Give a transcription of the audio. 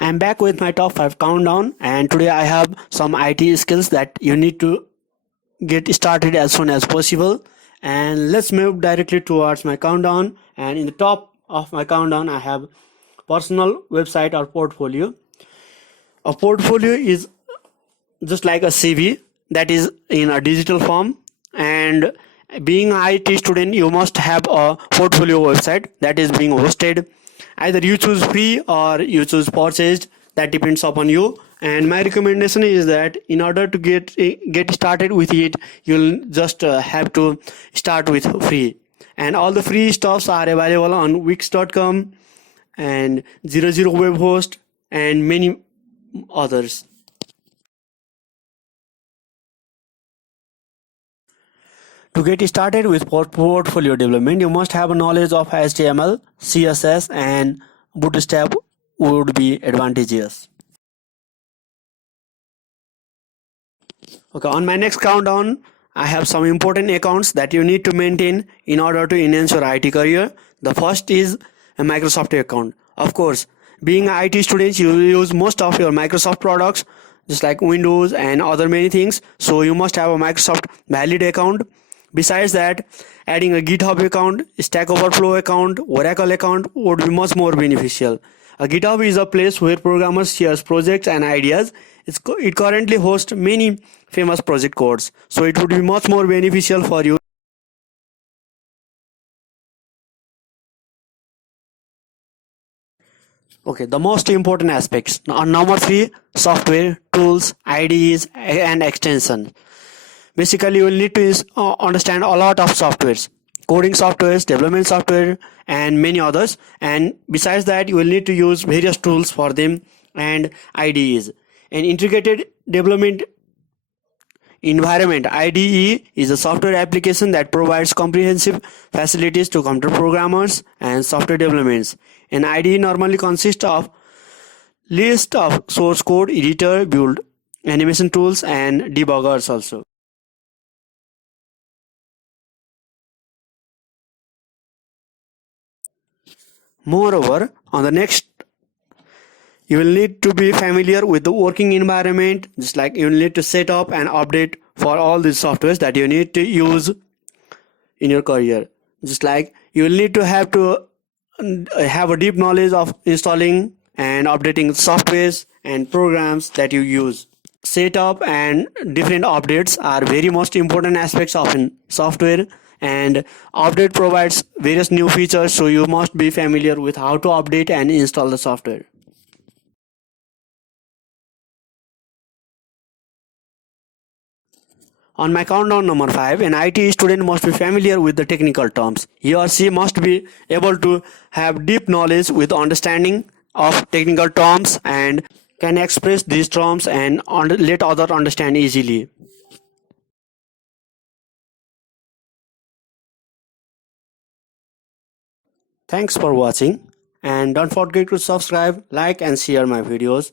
I'm back with my top 5 countdown, and today I have some IT skills that you need to get started as soon as possible. And let's move directly towards my countdown. And in the top of my countdown, I have personal website or portfolio. A portfolio is just like a CV that is in a digital form, and being an IT student, you must have a portfolio website that is being hosted. Either you choose free or you choose purchased, that depends upon you. And my recommendation is that in order to get started with it, you'll just have to start with free. And all the free stuffs are available on wix.com and 00 web host and many others. To get started with portfolio development, you must have a knowledge of HTML, CSS, and Bootstrap would be advantageous. Okay, on my next countdown, I have some important accounts that you need to maintain in order to enhance your IT career. The first is a Microsoft account. Of course, being an IT student, you use most of your Microsoft products, just like Windows and other many things. So you must have a Microsoft valid account. Besides that, adding a GitHub account, Stack Overflow account, Oracle account would be much more beneficial. A GitHub is a place where programmers share projects and ideas. It currently hosts many famous project codes, so it would be much more beneficial for you. Okay, the most important aspects. On number 3, software, tools, IDEs, and extension. Basically, you will need to understand a lot of softwares, coding softwares, development software, and many others. And besides that, you will need to use various tools for them and IDEs. An integrated development environment, IDE, is a software application that provides comprehensive facilities to computer programmers and software developments. An IDE normally consists of list of source code, editor, build, animation tools, and debuggers also. Moreover, on the next, you will need to be familiar with the working environment, just like you will need to set up and update for all these softwares that you need to use in your career. Just like you will need to have a deep knowledge of installing and updating softwares and programs that you use. Setup and different updates are very most important aspects of software, and update provides various new features, so you must be familiar with how to update and install the software. On my countdown number 5, an IT student must be familiar with the technical terms. He or she must be able to have deep knowledge with understanding of technical terms and can express these terms and let others understand easily. Thanks for watching, and don't forget to subscribe, like, and share my videos.